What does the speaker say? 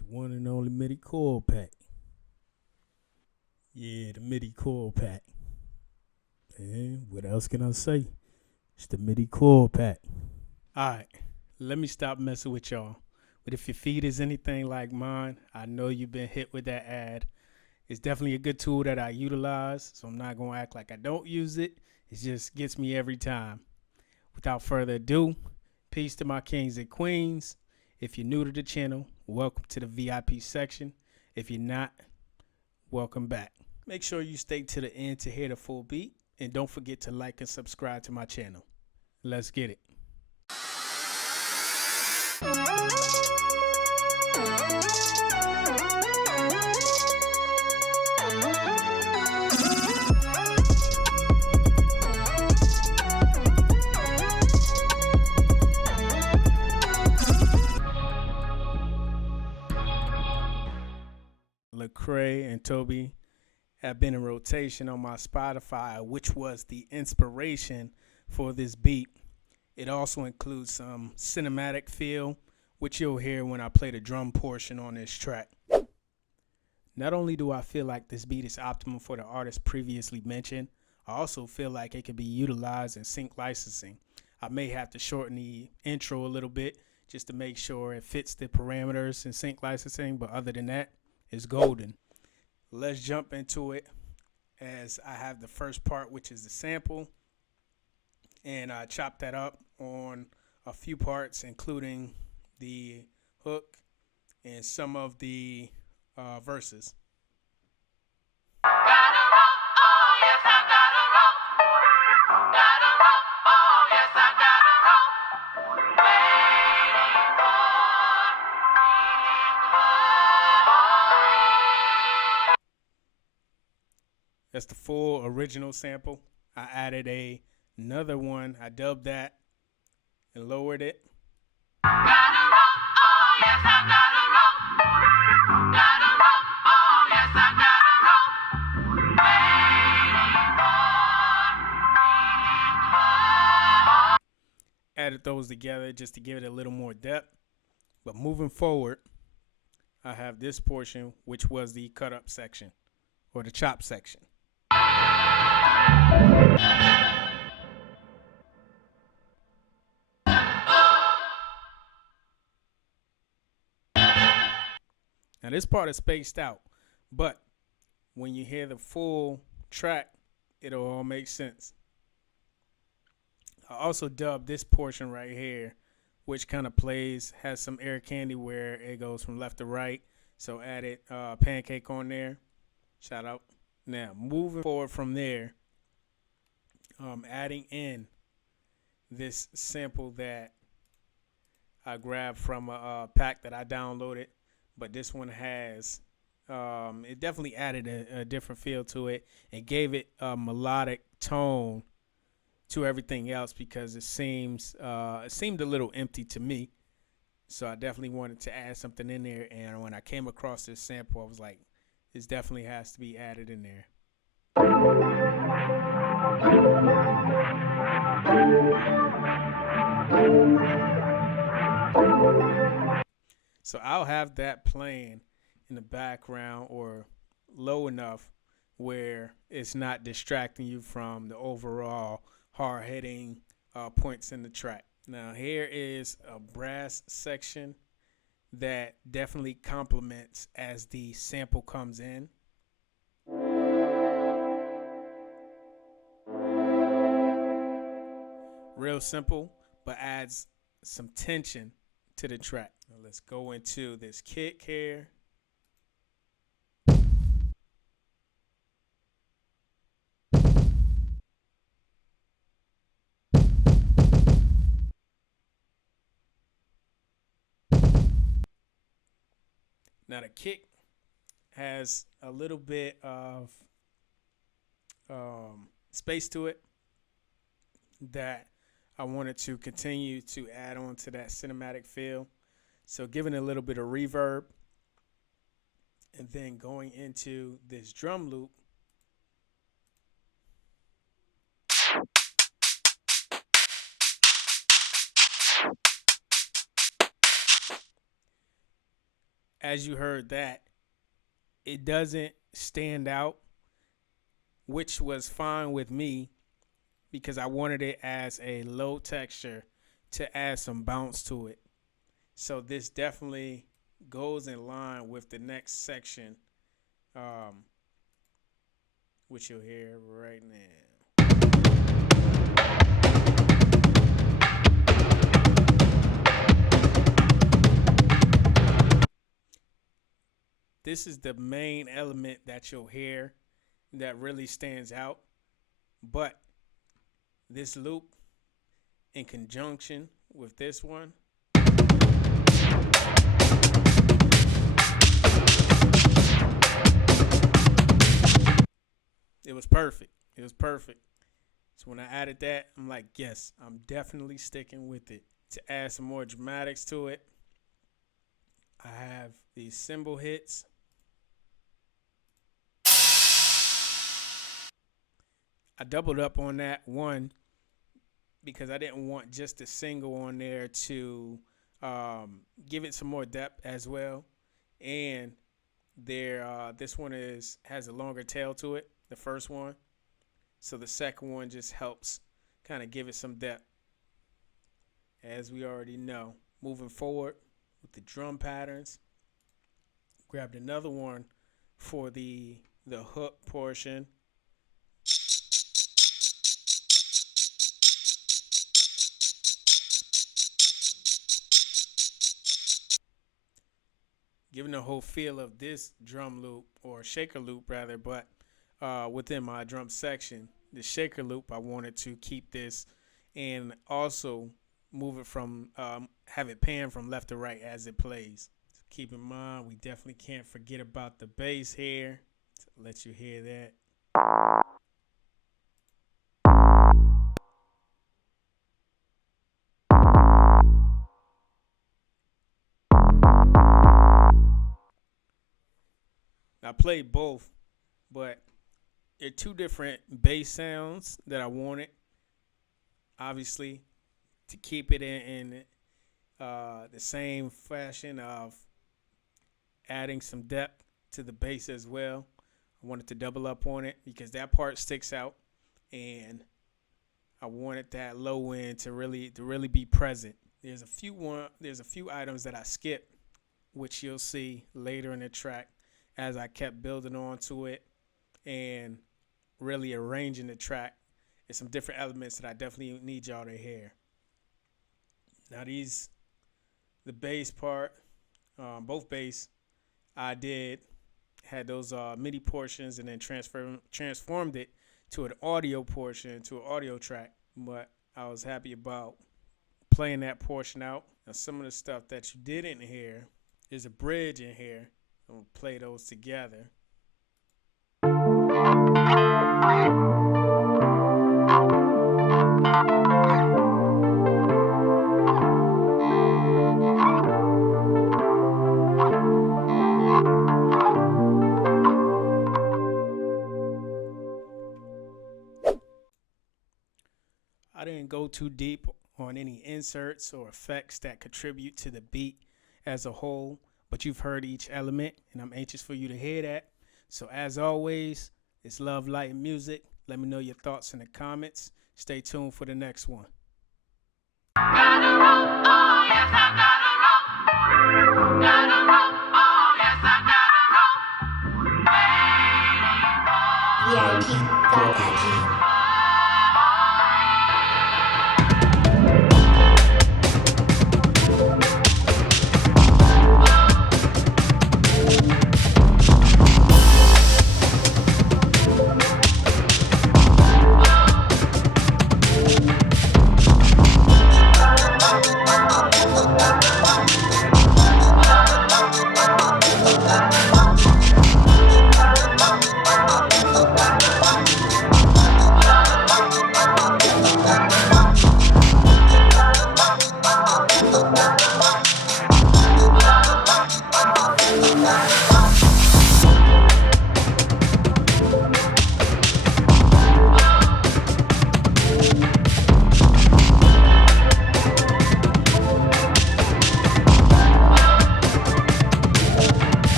The one and only MIDI coil pack. Yeah, the MIDI coil pack. And what else can I say? It's the MIDI coil pack. Alright, let me stop messing with y'all. But if your feed is anything like mine, I know you've been hit with that ad. It's definitely a good tool that I utilize, so I'm not going to act like I don't use it. It just gets me every time. Without further ado, peace to my kings and queens. If you're new to the channel, welcome to the Vee.I.P section. If you're not, welcome back. Make sure you stay to the end to hear the full beat. And don't forget to like and subscribe to my channel. Let's get it. Lecrae and Tobe have been in rotation on my Spotify, which was the inspiration for this beat. It also includes some cinematic feel, which you'll hear when I play the drum portion on this track. Not only do I feel like this beat is optimal for the artist previously mentioned, I also feel like it could be utilized in sync licensing. I may have to shorten the intro a little bit just to make sure it fits the parameters in sync licensing, but other than that, it's golden. Let's jump into it, as I have the first part, which is the sample, and I chop that up on a few parts, including the hook and some of the verses. That's the full original sample. I added another one. I dubbed that and lowered it. Added those together just to give it a little more depth. But moving forward, I have this portion, which was the cut up section or the chop section. Now this part is spaced out, but when you hear the full track, it'll all make sense. I also dubbed this portion right here, which kind of has some air candy where it goes from left to right. So added pancake on there. Shout out. Now moving forward from there, adding in this sample that I grabbed from a pack that I downloaded, but this one has it definitely added a different feel to it and gave it a melodic tone to everything else, because it seemed a little empty to me. So I definitely wanted to add something in there, and when I came across this sample, I was like, this definitely has to be added in there. So I'll have that playing in the background or low enough where it's not distracting you from the overall hard-hitting points in the track. Now here is a brass section that definitely complements as the sample comes in. Real simple, but adds some tension to the track. Now let's go into this kick here. Now the kick has a little bit of space to it that I wanted to continue to add on to that cinematic feel. So giving it a little bit of reverb, and then going into this drum loop. as you heard that, it doesn't stand out, which was fine with me because I wanted it as a low texture to add some bounce to it. So this definitely goes in line with the next section, um, which you'll hear right now. This is the main element that you'll hear that really stands out. But this loop, in conjunction with this one, it was perfect. It was perfect. So when I added that, I'm like, yes, I'm definitely sticking with it. To add some more dramatics to it, I have these cymbal hits. I doubled up on that one because I didn't want just a single on there to give it some more depth as well. And this one has a longer tail to it, the first one. So the second one just helps kind of give it some depth. As we already know, moving forward with the drum patterns, grabbed another one for the hook portion. Giving the whole feel of this drum loop, or shaker loop rather, but within my drum section, the shaker loop, I wanted to keep this and also move it from, have it pan from left to right as it plays. So keep in mind, we definitely can't forget about the bass here. To let you hear that. I played both, but they're two different bass sounds that I wanted. Obviously, to keep it in the same fashion of adding some depth to the bass as well. I wanted to double up on it because that part sticks out, and I wanted that low end to really be present. There's a few items that I skipped, which you'll see later in the track as I kept building onto it and really arranging the track. There's some different elements that I definitely need y'all to hear. Now the bass part, both bass, I had those MIDI portions and then transformed it to an audio portion, to an audio track. But I was happy about playing that portion out. Now some of the stuff that you didn't hear, there's a bridge in here. I'm gonna play those together. I didn't go too deep on any inserts or effects that contribute to the beat as a whole, but you've heard each element, and I'm anxious for you to hear that. So as always, it's Love, Light, and Music. Let me know your thoughts in the comments. Stay tuned for the next one.